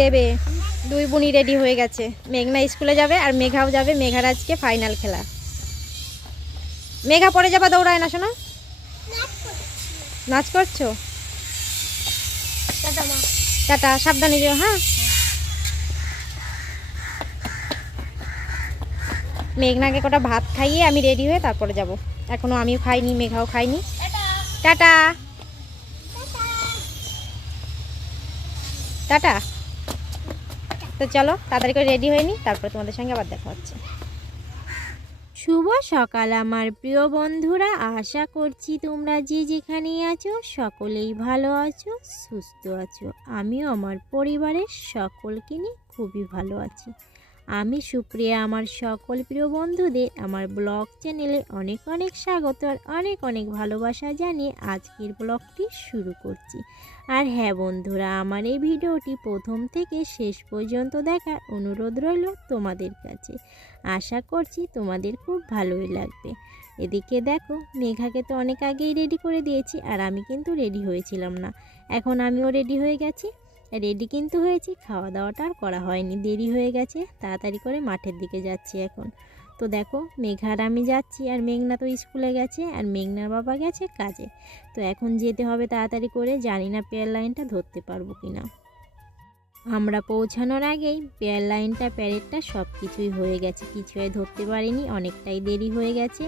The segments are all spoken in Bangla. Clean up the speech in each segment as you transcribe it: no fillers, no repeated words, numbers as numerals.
দেবে। দুই বোনই রেডি হয়ে গেছে। মেঘনা স্কুলে যাবে আর মেঘাও যাবে। মেঘার আজকে ফাইনাল খেলা। মেঘা পরে যাবা দৌড়ায় না শোনো? নাচ করছো? টাটা, সাবধানে যেও। হ্যাঁ, মেঘনাকে কটা ভাত খাইয়ে আমি রেডি হয়ে তারপরে যাব। এখনো আমিও খাইনি, মেঘাও খাইনি। Tata tata. তো চলো তাড়াতাড়ি করে রেডি হয়ে নি, তারপরে তোমাদের সঙ্গে আবার দেখা হচ্ছে। শুভ সকাল আমার প্রিয় বন্ধুরা, আশা করছি তোমরা যে যেখানেই আছো সকলেই ভালো আছো, সুস্থ আছো। আমিও আমার পরিবারের সকলকে নিয়ে খুবই ভালো আছি। আমি সুপ্রিয়া আমার সকল প্রিয় বন্ধুদের আমার ব্লগ চ্যানেলে অনেক অনেক স্বাগত আর অনেক অনেক ভালোবাসা জানিয়ে আজকের ব্লগটি শুরু করছি। আর হ্যাঁ বন্ধুরা, আমার এই ভিডিওটি প্রথম থেকে শেষ পর্যন্ত দেখার অনুরোধ রইল তোমাদের কাছে। আশা করছি তোমাদের খুব ভালোই লাগবে। এদিকে দেখো, মেঘাকে তো অনেক আগেই রেডি করে দিয়েছি আর আমি কিন্তু রেডি হয়েছিলাম না। এখন আমিও রেডি হয়ে গেছি। রেডি কিন্তু হয়েছি, খাওয়া দাওয়াটা আর করা হয়নি, দেরি হয়ে গেছে। তাড়াতাড়ি করে মাঠের দিকে যাচ্ছি এখন। তো দেখো, মেঘার আমি যাচ্ছি আর মেঘনা তো স্কুলে গেছে আর মেঘনার বাবা গেছে কাজে। তো এখন যেতে হবে তাড়াতাড়ি করে, জানি না পেয়ার লাইনটা ধরতে পারবো কিনা। আমরা পৌঁছানোর আগেই পেয়ার লাইনটা প্যারেডটা সব কিছুই হয়ে গেছে, কিছুই ধরতে পারিনি, অনেকটাই দেরি হয়ে গেছে।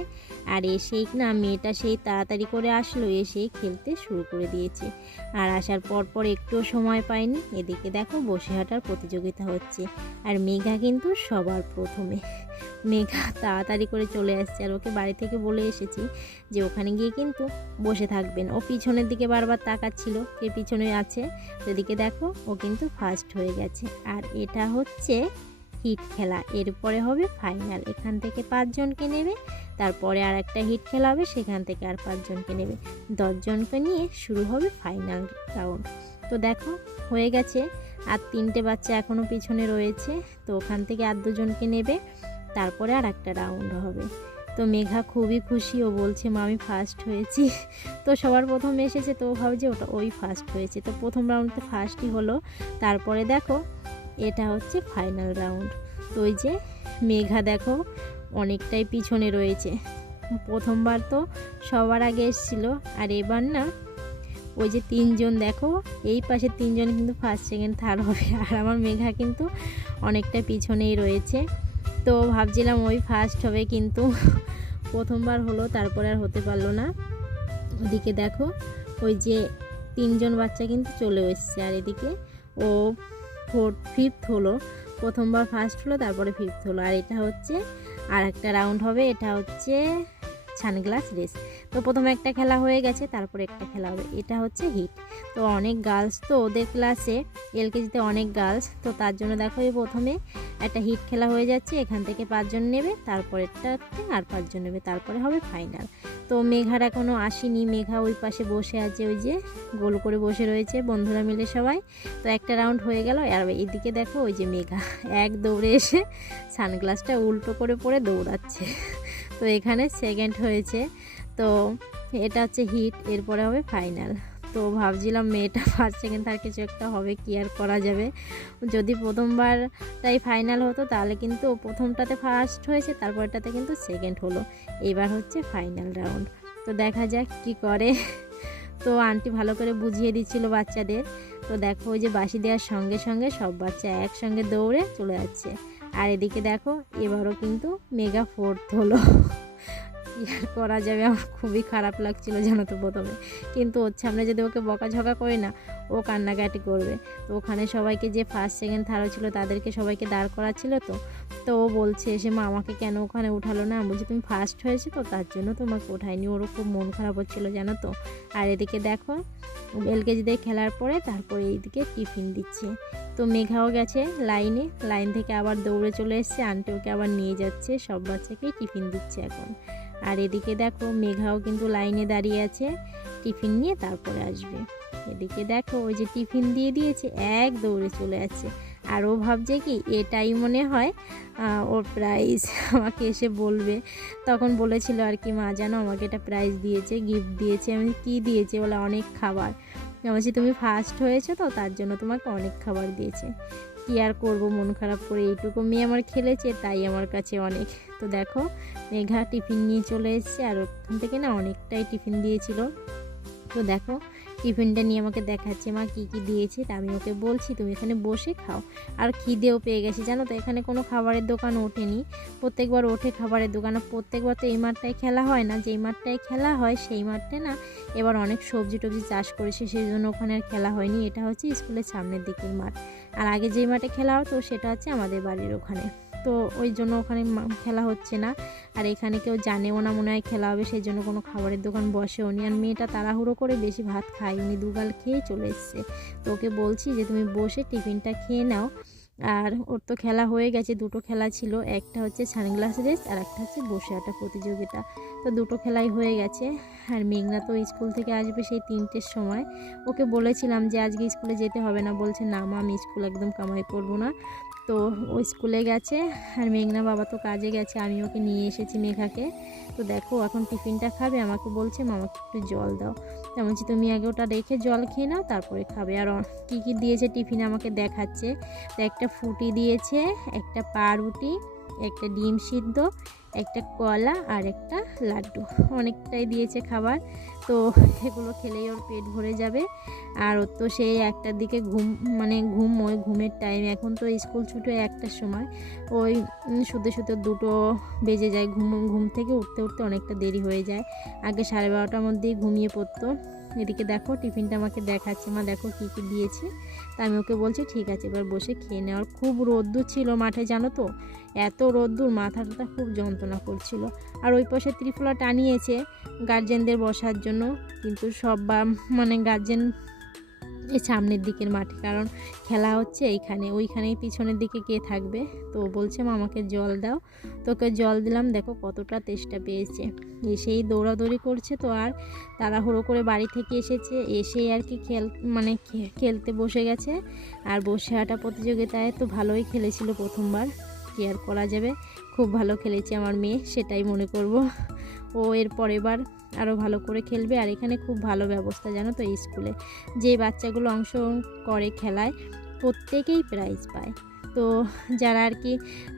আর এসেই না মেয়েটা সেই তাড়াতাড়ি করে আসলো, এসেই খেলতে শুরু করে দিয়েছে। আর আসার পর একটুও সময় পায়নি। এদিকে দেখো বসে হাঁটার প্রতিযোগিতা হচ্ছে আর মেঘা কিন্তু সবার প্রথমে। মেঘা তাড়াতাড়ি করে চলে আসছে আর ওকে বাড়ি থেকে বলে এসেছি যে ওখানে গিয়ে কিন্তু বসে থাকবেন। ও পিছনের দিকে বারবার তাকাচ্ছিল কে পিছনে আছে। এদিকে দেখো ও কিন্তু ফার্স্ট হয়ে গেছে। আর এটা হচ্ছে হিট খেলা, এরপরে হবে ফাইনাল। এখান থেকে 5 জনকে নেবে, তারপরে আর একটা হিট খেলা হবে, সেখান থেকে আর 5 জনকে নেবে। 10 জনকে নিয়ে শুরু হবে ফাইনাল রাউন্ড। তো দেখো হয়ে গেছে, আর 3টে বাচ্চা এখনও পিছনে রয়েছে। তো ওখান থেকে আর 2 জনকে নেবে, তারপরে আর একটা রাউন্ড হবে। তো মেঘা খুবই খুশি, ও বলছে মা আমি ফার্স্ট হয়েছি। তো সবার প্রথম এসেছে তো ও ভাবছে ওই ফার্স্ট হয়েছে। তো প্রথম রাউন্ডে ফার্স্টই হলো। তারপরে দেখো এটা হচ্ছে ফাইনাল রাউন্ড। তো ওই যে মেঘা দেখো অনেকটাই পিছনে রয়েছে। প্রথমবার তো সবার আগে এসেছিলো, আর এবার না ওই যে 3 জন দেখো, এই পাশে 3 জন কিন্তু ফার্স্ট সেকেন্ড থার্ড হবে, আর আমার মেঘা কিন্তু অনেকটা পিছনেই রয়েছে। তো ভাবছিলাম ওই ফার্স্ট হবে, কিন্তু প্রথমবার হলো, তারপরে আর হতে পারলো না। ওদিকে দেখো ওই যে 3 জন বাচ্চা কিন্তু চলে এসেছে, আর এদিকে ও ফিফথ হলো। প্রথমবার ফার্স্ট হলো, তারপরে ফিফথ হলো। আর এটা হচ্ছে আর একটা রাউন্ড হবে, এটা হচ্ছে সানগ্লাস রেস। তো প্রথমে একটা খেলা হয়ে গেছে, তারপরে একটা খেলা হবে, এটা হচ্ছে হিট। তো অনেক গার্লস, তো ওদের ক্লাসে এলকেজিতে অনেক গার্লস, তো তার জন্য দেখো এই প্রথমে একটা হিট খেলা হয়ে যাচ্ছে। এখান থেকে 5 জন নেবে, তারপরেরটাতে আর 5 জন নেবে, তারপরে হবে ফাইনাল। তো মেঘার এখনও আসেনি। মেঘা ওই পাশে বসে আছে, ওই যে গোল করে বসে রয়েছে বন্ধুরা মিলে সবাই। তো একটা রাউন্ড হয়ে গেল। আর এইদিকে দেখো ওই যে মেঘা এক দৌড়ে এসে সানগ্লাসটা উল্টো করে পরে দৌড়াচ্ছে। তো এখানে সেকেন্ড হয়েছে। তো এটা হচ্ছে হিট, এরপরে হবে ফাইনাল। তো ভাবছিলাম মেয়েটা ফার্স্ট সেকেন্ড থার্ড কিছু একটা হবে, কি আর করা যাবে। যদি প্রথমবারটাই ফাইনাল হতো তাহলে কিন্তু প্রথমটাতে ফার্স্ট হয়েছে, তারপরটাতে কিন্তু সেকেন্ড হলো। এবার হচ্ছে ফাইনাল রাউন্ড। তো দেখা যাক কি করে। তো আন্টি ভালো করে বুঝিয়ে দিচ্ছিল বাচ্চাদের। তো দেখো ওই যে বাঁশি দেওয়ার সঙ্গে সঙ্গে সব বাচ্চা একসঙ্গে দৌড়ে চলে যাচ্ছে। আর এদিকে দেখো এবারও কিন্তু মেগা ফোর্থ হলো। কী আর করা যাবে, আমার খুবই খারাপ লাগছিল জানো তো প্রথমে, কিন্তু ওর সামনে যদি ওকে বকাঝকা করে না ও কান্নাকাটি করবে। তো ওখানে সবাইকে যে ফার্স্ট সেকেন্ড থার্ড ছিল তাদেরকে সবাইকে দাঁড় করাচ্ছিল। তো ও বলছে এসে মা আমাকে কেন ওখানে উঠালো না, বলছি তুমি ফার্স্ট হয়েছে তো তার জন্য তোমাকে ওঠায়নি। ওরও খুব মন খারাপ হচ্ছিলো জানো তো। আর এদিকে দেখো এলকেজিতে খেলার পরে তারপরে এইদিকে টিফিন দিচ্ছে। তো মেঘাও গেছে লাইন থেকে আবার দৌড়ে চলে এসছে, আন্টি ওকে আবার নিয়ে যাচ্ছে, সব বাচ্চাকেই টিফিন দিচ্ছে এখন। আর এদিকে দেখো মেঘাও কিন্তু লাইনে দাঁড়িয়ে আছে, টিফিন নিয়ে তারপরে আসবে। এদিকে দেখো ওই যে টিফিন দিয়ে দিয়েছে, এক দৌড়ে চলে যাচ্ছে। আর ও ভাবছে কি এটাই মনে হয় ওর প্রাইজ, আমাকে এসে বলবে। তখন বলেছিল আর কি মা জানো আমাকে এটা প্রাইজ দিয়েছে, গিফট দিয়েছে। আমি কি দিয়েছে বলে অনেক খাবার। বলছি তুমি ফার্স্ট হয়েছো তো তার জন্য তোমাকে অনেক খাবার দিয়েছে। কী আর করবো, মন খারাপ করে এইটুকু মেয়ে আমার খেলেছে, তাই আমার কাছে অনেক। তো দেখো মেঘা টিফিন নিয়ে চলে এসেছে, আর ওখান থেকে না অনেকটাই টিফিন দিয়েছিল। তো দেখো টিফিনটা নিয়ে আমাকে দেখাচ্ছে মা কী কী দিয়েছে। তা আমি ওকে বলছি তুমি এখানে বসে খাও। আর খিদেও পেয়ে গেছে জানো তো, এখানে কোনো খাবারের দোকান ওঠেনি, প্রত্যেকবার ওঠে খাবারের দোকান। প্রত্যেকবার তো এই মাঠটায় খেলা হয় না, যেই মাঠটায় খেলা হয় সেই মাঠটায় না এবার অনেক সবজি টবজি চাষ করেছে, সেই জন্য ওখানে আর খেলা হয়নি। এটা হচ্ছে স্কুলের সামনের দিকের মাঠ, আর আগে যেই মাঠে খেলা হতো সেটা হচ্ছে আমাদের বাড়ির ওখানে। তো ওই জন্য ওখানে খেলা হচ্ছে না, আর এখানে কেউ জানেও না মনে হয় খেলা হবে, সেই জন্য কোনো খাবারের দোকান বসেও নি। আর মেয়েটা তাড়াহুড়ো করে বেশি ভাত খায়নি, দুগাল খেয়ে চলে এসছে। তো ওকে বলছি যে তুমি বসে টিফিনটা খেয়ে নাও। আর ওর তো খেলা হয়ে গেছে, দুটো খেলা ছিল, একটা হচ্ছে সানগ্লাস রেস আর একটা হচ্ছে বসে আটা প্রতিযোগিতা। তো দুটো খেলাই হয়ে গেছে। আর মেঘনা তো স্কুল থেকে আসবে সেই 3টের সময়। ওকে বলেছিলাম যে আজকে স্কুলে যেতে হবে না, বলছে না মা আমি স্কুল একদম কামাই করবো না। তো ও স্কুলে গেছে, আর মেঘনা বাবা তো কাজে গেছে, আমি ওকে নিয়ে এসেছি মেঘাকে। তো দেখো এখন টিফিনটা খাবে, আমাকে বলছে মামাকে একটু জল দাও। তেমন তুমি আগে ওটা রেখে জল খেয়ে নাও তারপরে খাবে। আর কী কী দিয়েছে টিফিনে আমাকে দেখাচ্ছে। তো একটা ফুটি দিয়েছে, একটা পাউরুটি, একটা ডিম সিদ্ধ, একটা কলা আর একটা লাড্ডু, অনেকটাই দিয়েছে খাবার। তো এগুলো খেলেই ওর পেট ভরে যাবে। আর ওর তো সেই 1টার দিকে ঘুম ওই ঘুমের টাইম, এখন তো স্কুল ছুটি 1টার সময়, ওই শুতে শুতে 2টো বেজে যায়, ঘুম থেকে উঠতে উঠতে অনেকটা দেরি হয়ে যায়। আগে 12:30টার মধ্যেই ঘুমিয়ে পড়তো। এদিকে দেখো টিফিনটা আমাকে দেখাচ্ছে মা দেখো কী কী দিয়েছে। তা আমি ওকে বলছি ঠিক আছে এবার বসে খেয়ে নেওয়ার। খুব রোদ্দুর ছিল মাঠে জানো তো, এত রোদ্দুর মাথাটা খুব যন্ত্রণা করছিল। আর ওই পাশে ত্রিফলা টানিয়েছে গার্জেনদের বসার জন্য, কিন্তু সব গার্জেন এই সামনের দিকের মাঠে, কারণ খেলা হচ্ছে এইখানে, ওইখানেই পিছনের দিকে কে থাকবে। তো বলছে আমাকে জল দাও, তোকে জল দিলাম। দেখো কতটা তেষ্টা পেয়েছে, এসেই দৌড়াদৌড়ি করছে। তো আর তাড়াহুড়ো করে বাড়ি থেকে এসেছে, এসেই আর কি খেলতে বসে গেছে। আর বসে আটা প্রতিযোগিতায় তো ভালোই খেলেছিল প্রথমবার, কি আর করা যাবে, খুব ভালো খেলেছে আমার মেয়ে, সেটাই মনে করব। ও এর পরের বার আরও ভালো করে খেলবে। আর এখানে খুব ভালো ব্যবস্থা জানো তো, স্কুলে যে বাচ্চাগুলো অংশগ্রহণ করে খেলায় প্রত্যেকেই প্রাইজ পায়। তো যারা আর কি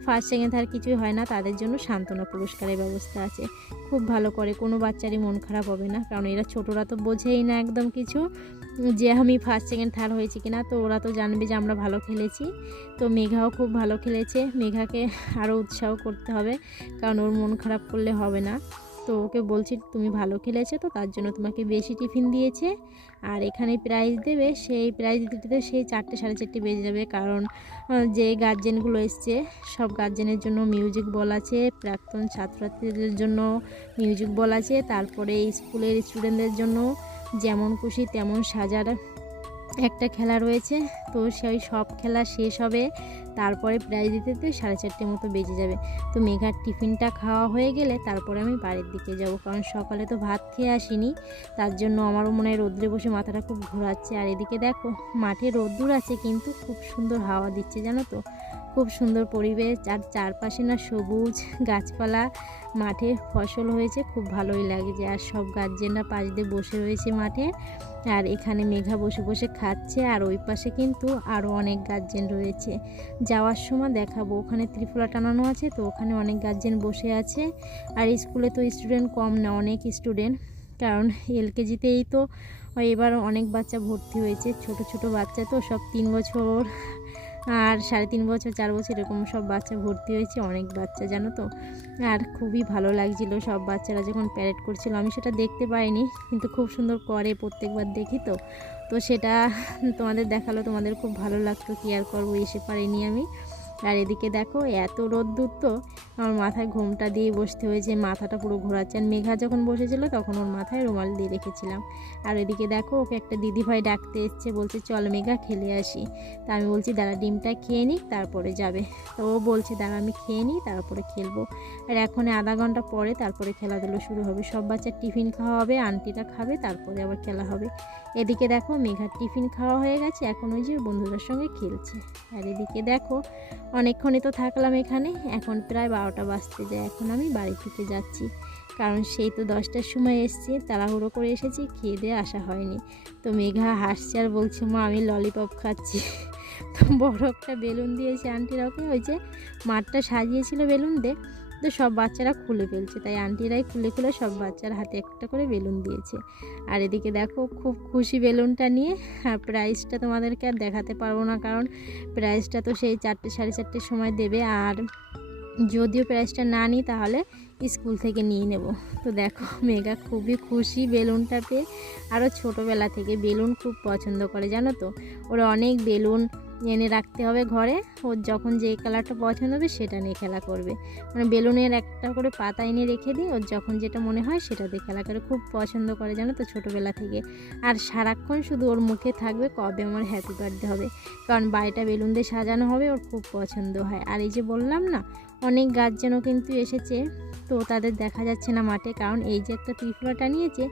ফার্স্ট সেকেন্ড থার্ড কিছুই হয় না তাদের জন্য সান্ত্বনা পুরস্কারের ব্যবস্থা আছে। খুব ভালো করে, কোনো বাচ্চারই মন খারাপ হবে না, কারণ এরা ছোটরা তো বোঝেই না একদম কিছু যে আমি ফার্স্ট সেকেন্ড থার্ড হয়েছি কিনা। তো ওরা তো জানবে যে আমরা ভালো খেলেছি। তো মেঘাও খুব ভালো খেলেছে, মেঘাকে আরও উৎসাহ করতে হবে, কারণ ওর মন খারাপ করলে হবে না। তো ওকে বলছি তুমি ভালো খেলেছো তো তার জন্য তোমাকে বেশি টিফিন দিয়েছে, আর এখানে প্রাইজ দেবে। সেই প্রাইজ দিতে সেই 4টে 4:30 বেজে যাবে, কারণ যে গার্জেনগুলো এসছে সব গার্জেনের জন্য মিউজিক বল আছে, প্রাক্তন ছাত্রছাত্রীদের জন্য মিউজিক বল আছে, তারপরে স্কুলের স্টুডেন্টদের জন্য যেমন খুশি তেমন সাজার একটা খেলা রয়েছে। তো সেই সব খেলা শেষ হবে, তারপরে প্রাইজ দিতে 4:30 মতো বেজে যাবে। তো মেঘার টিফিনটা খাওয়া হয়ে গেলে তারপরে আমি বাড়ির দিকে যাব, কারণ সকালে তো ভাত খেয়ে আসিনি, তার জন্য আমারও মনে হয় রোদ্রে বসে মাথাটা খুব ঘোরাচ্ছে। আর এদিকে দেখো মাঠে রোদ্দুর আছে কিন্তু খুব সুন্দর হাওয়া দিচ্ছে জানো তো, খুব সুন্দর পরিবেশ। আর চারপাশে না সবুজ গাছপালা, মাঠে ফসল হয়েছে, খুব ভালোই লাগছে। আর সব গার্জেনরা পাশ দিয়ে বসে রয়েছে মাঠে, আর এখানে মেঘা বসে বসে খাচ্ছে। আর ওই পাশে কিন্তু আরও অনেক গার্জেন রয়েছে, যাওয়ার সময় দেখাবো। ওখানে ত্রিফলা টানানো আছে, তো ওখানে অনেক গার্জেন বসে আছে। আর স্কুলে তো স্টুডেন্ট কম না, অনেক স্টুডেন্ট, কারণ এলকেজিতেই তো এবার অনেক বাচ্চা ভর্তি হয়েছে, ছোট ছোট বাচ্চা তো সব 3 বছর আর 3.5 বছর 4 বছর এরকম সব বাচ্চা ভর্তি হয়েছে, অনেক বাচ্চা জানো তো। আর খুবই ভালো লাগছিল সব বাচ্চারা যখন প্যারেড করছিল, আমি সেটা দেখতে পাইনি, কিন্তু খুব সুন্দর করে প্রত্যেকবার দেখি। তো তো সেটা তোমাদের দেখালো, তোমাদের খুব ভালো লাগতো, কি আর করবো, এসে পারিনি আমি। আর এদিকে দেখো এত রোদ্দুর, তো আমার মাথায় ঘোমটা দিয়ে বসতে হয়েছে, মাথাটা পুরো ঘোরাচ্ছে। আর মেঘা যখন বসেছিল তখন ওর মাথায় রুমাল দিয়ে রেখেছিলাম। আর এদিকে দেখো ওকে একটা দিদিভাই ডাকতে এসছে, বলছে চল মেঘা খেলে আসি। তা আমি বলছি দাঁড়া ডিমটা খেয়ে নিই তারপরে যাবে। তো ও বলছে দাঁড়া আমি খেয়ে নিই তারপরে খেলবো। আর এখন আধা ঘন্টা পরে তারপরে খেলাধুলো শুরু হবে, সব বাচ্চার টিফিন খাওয়া হবে, আন্টিটা খাবে, তারপরে আবার খেলা হবে। এদিকে দেখো মেঘার টিফিন খাওয়া হয়ে গেছে, এখন ওই যে বন্ধুদের সঙ্গে খেলছে। আর এদিকে দেখো অনেকক্ষণই তো থাকলাম এখানে, এখন প্রায় 12টা বাজতে যায়। এখন আমি বাড়ি থেকে যাচ্ছি, কারণ সেই তো 10টার সময় এসেছি, তাড়াহুড়ো করে এসেছি, খেয়ে দিয়ে আসা হয়নি। তো মেঘা হাসছে আর বলছে মা আমি ললিপপ খাচ্ছি। তো বড় একটা বেলুন দিয়েছে আন্টিরা ওকে, ওই যে মাঠটা সাজিয়েছিল বেলুন দিয়ে, তো সব বাচ্চারা খুলে ফেলছে, তাই আন্টিরাই খুলে খুলে সব বাচ্চার হাতে একটা করে বেলুন দিয়েছে। আর এদিকে দেখো খুব খুশি বেলুনটা নিয়ে। আর প্রাইসটা তোমাদেরকে আর দেখাতে পারবো না, কারণ প্রাইসটা তো সেই 4টে সাড়ে 4টের সময় দেবে, আর যদিও প্রাইসটা না নিই তাহলে স্কুল থেকে নিয়ে নেব। তো দেখো মেঘা খুবই খুশি বেলুনটা পেয়ে। আরও ছোটোবেলা থেকে বেলুন খুব পছন্দ করে, জানো তো। ওর অনেক বেলুন এনে রাখতে হবে ঘরে, ওর যখন যে কালারটা পছন্দ হবে সেটা নিয়ে খেলা করবে। মানে বেলুনের একটা করে পাতা এনে রেখে দিই, ওর যখন যেটা মনে হয় সেটা দিয়ে খেলা করে, খুব পছন্দ করে জানো তো ছোটোবেলা থেকে। আর সারাক্ষণ শুধু ওর মুখে থাকবে কবে আমার হ্যাপি বার্থডে হবে, কারণ বাড়িটা বেলুন দিয়ে সাজানো হবে, ওর খুব পছন্দ হয়। আর এই যে বললাম না অনেক গার্জেনও কিন্তু এসেছে, তো তাদের দেখা যাচ্ছে না মাঠে, কারণ এই যে একটা ত্রিফলা টানিয়েছে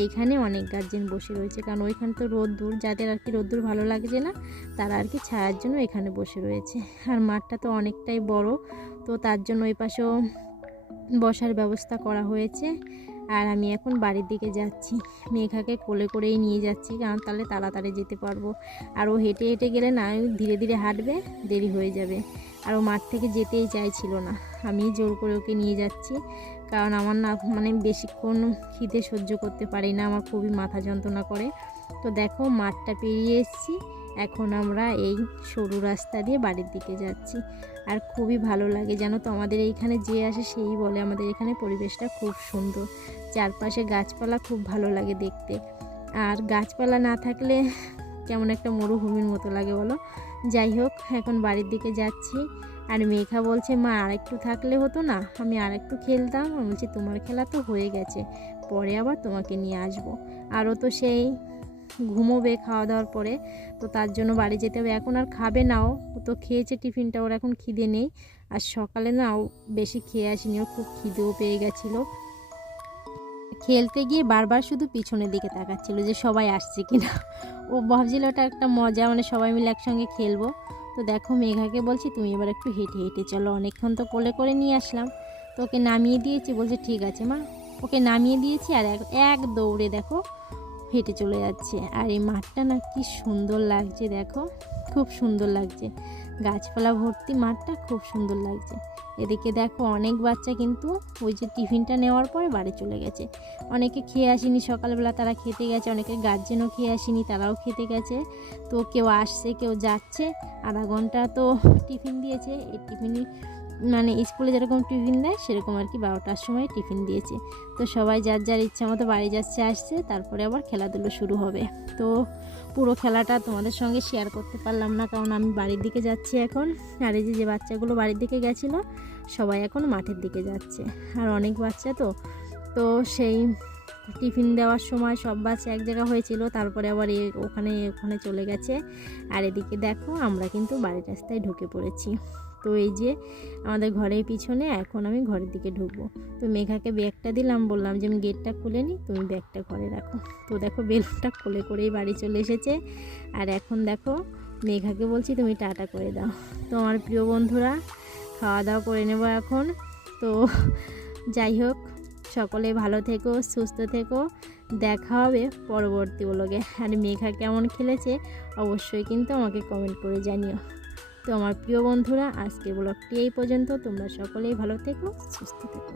এইখানে অনেক গার্জেন বসে রয়েছে, কারণ ওইখানে তো রোদ্দুর, যাদের আর কি রোদ্দুর ভালো লাগছে না তারা আর কি ছায়ার জন্য এখানে বসে রয়েছে। আর মাঠটা তো অনেকটাই বড়, তো তার জন্য ওই পাশেও বসার ব্যবস্থা করা হয়েছে। আর আমি এখন বাড়ির দিকে যাচ্ছি, মেঘাকে কোলে করেই নিয়ে যাচ্ছি, কারণ তাহলে তাড়াতাড়ি যেতে পারবো। আর ও হেঁটে হেঁটে গেলে না ধীরে ধীরে হাঁটবে, দেরি হয়ে যাবে। আর ও মাঠ থেকে যেতেই চাইছিল না, আমি জোর করে ওকে নিয়ে যাচ্ছি, কারণ আমার না মানে বেশিক্ষণ খিদে সহ্য করতে পারি না, আমার খুবই মাথা যন্ত্রণা করে। তো দেখো মাঠটা পেরিয়ে এসেছি, এখন আমরা এই সরু রাস্তা দিয়ে বাড়ির দিকে যাচ্ছি। আর খুবই ভালো লাগে জানো তো, আমাদের এইখানে যে আসে সেই বলে আমাদের এখানে পরিবেশটা খুব সুন্দর, চারপাশে গাছপালা খুব ভালো লাগে দেখতে। আর গাছপালা না থাকলে কেমন একটা মরুভূমির মতো লাগে বলো। যাই হোক এখন বাড়ির দিকে যাচ্ছি। আর মেঘা বলছে মা আর একটু থাকলে হতো না, আমি আর একটু খেলতাম। আমি বলছি তোমার খেলা তো হয়ে গেছে, পরে আবার তোমাকে নিয়ে আসবো। আরও তো সেই ঘুমোবে খাওয়া দাওয়ার পরে, তো তার জন্য বাড়ি যেতে হবে। এখন আর খাবে নাও, ও তো খেয়েছে টিফিনটা, ওর এখন খিদে নেই। আর সকালে না ও বেশি খেয়ে আসেনি, ওর খুব খিদেও পেয়ে গেছিলো। খেলতে গিয়ে বারবার শুধু পিছনের দিকে তাকাচ্ছিল যে সবাই আসছে কিনা। ও ভাবছিল ওটা একটা মজা, মানে সবাই মিলে একসঙ্গে খেলবো। তো দেখো মেঘাকে বলছি তুমি এবার একটু হেঁটে হেঁটে চলো, অনেকক্ষণ তো কোলে করে নিয়ে আসলাম। তো ওকে নামিয়ে দিয়েছি, বলছে ঠিক আছে মা। ওকে নামিয়ে দিয়েছি আর এক দৌড়ে দেখো হেঁটে চলে যাচ্ছে। আর এই মাঠটা না কি সুন্দর লাগছে, দেখো খুব সুন্দর লাগছে, গাছপালা ভর্তি মাঠটা, খুব সুন্দর লাগছে। এদিকে দেখো অনেক বাচ্চা কিন্তু ওই যে টিফিনটা নেওয়ার পরে বাড়ি চলে গেছে। অনেকে খেয়ে আসেনি সকালবেলা, তারা খেতে গেছে, অনেকে গার্জেনও খেয়ে আসেনি, তারাও খেতে গেছে। তো কেউ আসছে কেউ যাচ্ছে। আধা ঘন্টা তো টিফিন দিয়েছে, এই টিফিনই মানে স্কুলে যেরকম টিফিন দেয় সেরকম আর কি 12টার সময় টিফিন দিয়েছে। তো সবাই যার যার ইচ্ছা মতো বাড়ি যাচ্ছে আসছে, তারপরে আবার খেলাধুলো শুরু হবে। তো পুরো খেলাটা তোমাদের সঙ্গে শেয়ার করতে পারলাম না, কারণ আমি বাড়ির দিকে যাচ্ছি এখন। আর এই যে বাচ্চাগুলো বাড়ির দিকে গেছিলো সবাই এখন মাঠের দিকে যাচ্ছে। আর অনেক বাচ্চা তো সেই টিফিন দেওয়ার সময় সব বাচ্চা এক জায়গা হয়েছিল, তারপরে আবার ওখানে ওখানে চলে গেছে। আর এদিকে দেখো আমরা কিন্তু বাড়ির রাস্তায় ঢুকে পড়েছি। তো এই যে আমাদের ঘরের পিছনে, এখন আমি ঘরের দিকে ঢুকবো। তো মেঘাকে ব্যাগটা দিলাম, বললাম যে আমি গেটটা খুলে নিই, তুমি ব্যাগটা ঘরে রাখো। তো দেখো বেলুনটা খুলে করেই বাড়ি চলে এসেছে। আর এখন দেখো মেঘাকে বলছি তুমি টাটা করে দাও। তো আমার প্রিয় বন্ধুরা খাওয়া দাওয়া করে নেবো এখন। তো যাই হোক সকলে ভালো থেকো, সুস্থ থেকো, দেখা হবে পরবর্তী ব্লগে। আর মেঘা কেমন খেলেছে অবশ্যই কিন্তু আমাকে কমেন্ট করে জানিও। তো আমার প্রিয় বন্ধুরা আজকের ব্লগটি এই পর্যন্ত, তোমরা সকলেই ভালো থেকো, সুস্থ থেকো।